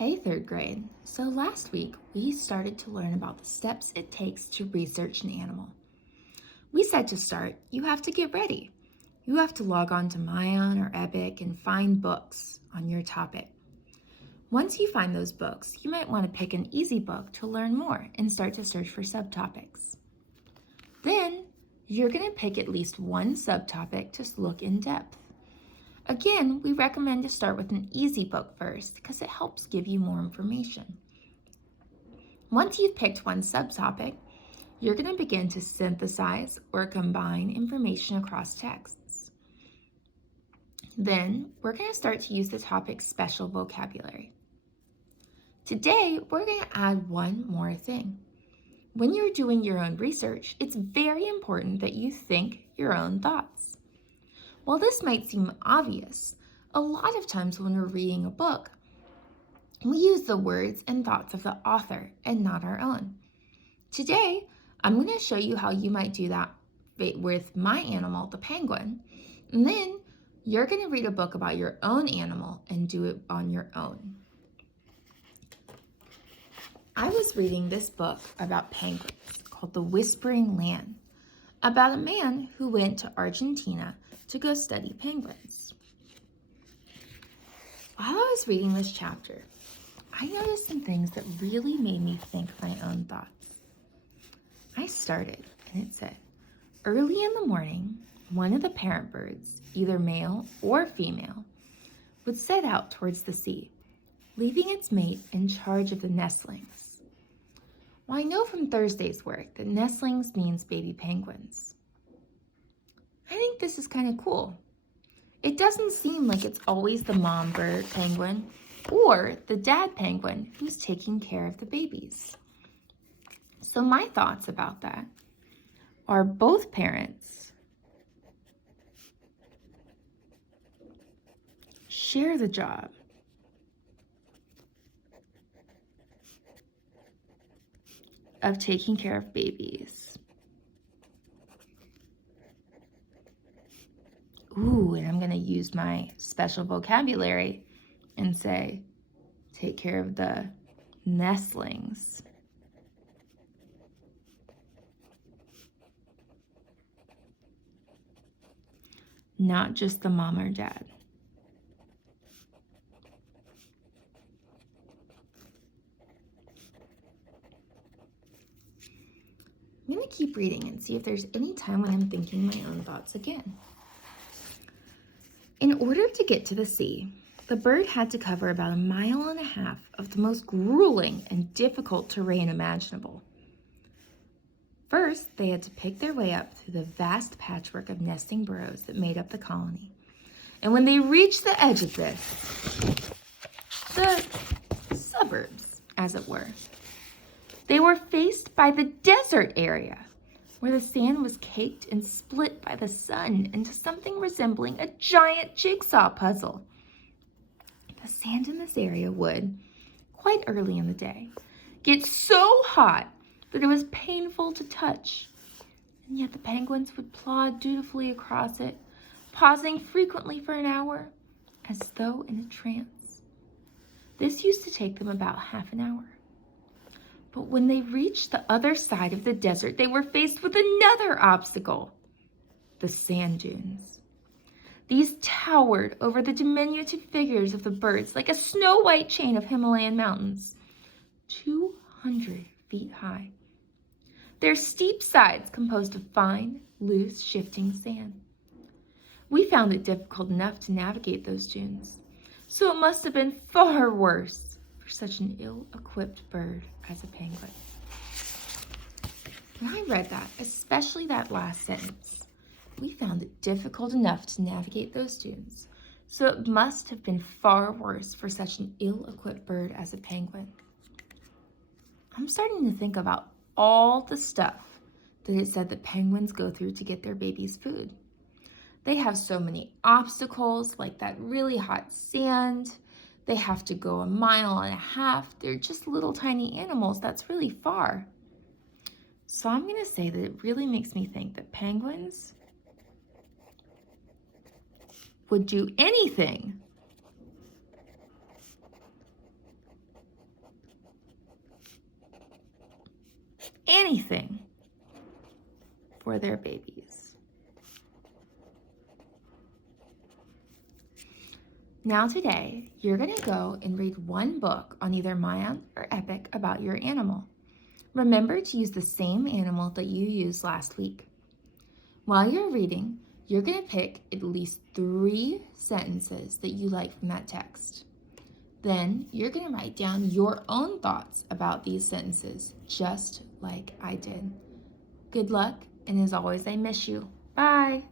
Hey, third grade. So last week, we started to learn about the steps it takes to research an animal. We said to start, you have to get ready. You have to log on to Mayan or Epic and find books on your topic. Once you find those books, you might want to pick an easy book to learn more and start to search for subtopics. Then, you're going to pick at least one subtopic to look in depth. Again, we recommend to start with an easy book first because it helps give you more information. Once you've picked one subtopic, you're going to begin to synthesize or combine information across texts. Then, we're going to start to use the topic's special vocabulary. Today, we're going to add one more thing. When you're doing your own research, it's very important that you think your own thoughts. While this might seem obvious, a lot of times when we're reading a book, we use the words and thoughts of the author and not our own. Today, I'm going to show you how you might do that with my animal, the penguin, and then you're going to read a book about your own animal and do it on your own. I was reading this book about penguins called The Whispering Land, about a man who went to Argentina to go study penguins. While I was reading this chapter, I noticed some things that really made me think my own thoughts. I started, and it said, early in the morning, one of the parent birds, either male or female, would set out towards the sea, leaving its mate in charge of the nestlings. Well, I know from Thursday's work that nestlings means baby penguins. I think this is kind of cool. It doesn't seem like it's always the mom bird penguin or the dad penguin who's taking care of the babies. So my thoughts about that are both parents share the job of taking care of babies. Ooh, and I'm going to use my special vocabulary and say, take care of the nestlings. Not just the mom or dad. I'm going to keep reading and see if there's any time when I'm thinking my own thoughts again. In order to get to the sea, the bird had to cover about 1.5 miles of the most grueling and difficult terrain imaginable. First, they had to pick their way up through the vast patchwork of nesting burrows that made up the colony. And when they reached the edge of this, the suburbs, as it were, they were faced by the desert area, where the sand was caked and split by the sun into something resembling a giant jigsaw puzzle. The sand in this area would, quite early in the day, get so hot that it was painful to touch, and yet the penguins would plod dutifully across it, pausing frequently for an hour, as though in a trance. This used to take them about half an hour. But when they reached the other side of the desert, they were faced with another obstacle, the sand dunes. These towered over the diminutive figures of the birds like a snow-white chain of Himalayan mountains, 200 feet high. Their steep sides composed of fine, loose, shifting sand. We found it difficult enough to navigate those dunes, so it must have been far worse for such an ill-equipped bird as a penguin. When I read that, especially that last sentence, we found it difficult enough to navigate those dunes, so it must have been far worse for such an ill-equipped bird as a penguin. I'm starting to think about all the stuff that it said that penguins go through to get their babies food. They have so many obstacles, like that really hot sand. They have to go 1.5 miles. They're just little tiny animals. That's really far. So I'm going to say that it really makes me think that penguins would do anything anything for their babies. Now today, you're going to go and read one book on either Maayan or Epic about your animal. Remember to use the same animal that you used last week. While you're reading, you're going to pick at least 3 sentences that you like from that text. Then you're going to write down your own thoughts about these sentences, just like I did. Good luck, and as always, I miss you. Bye.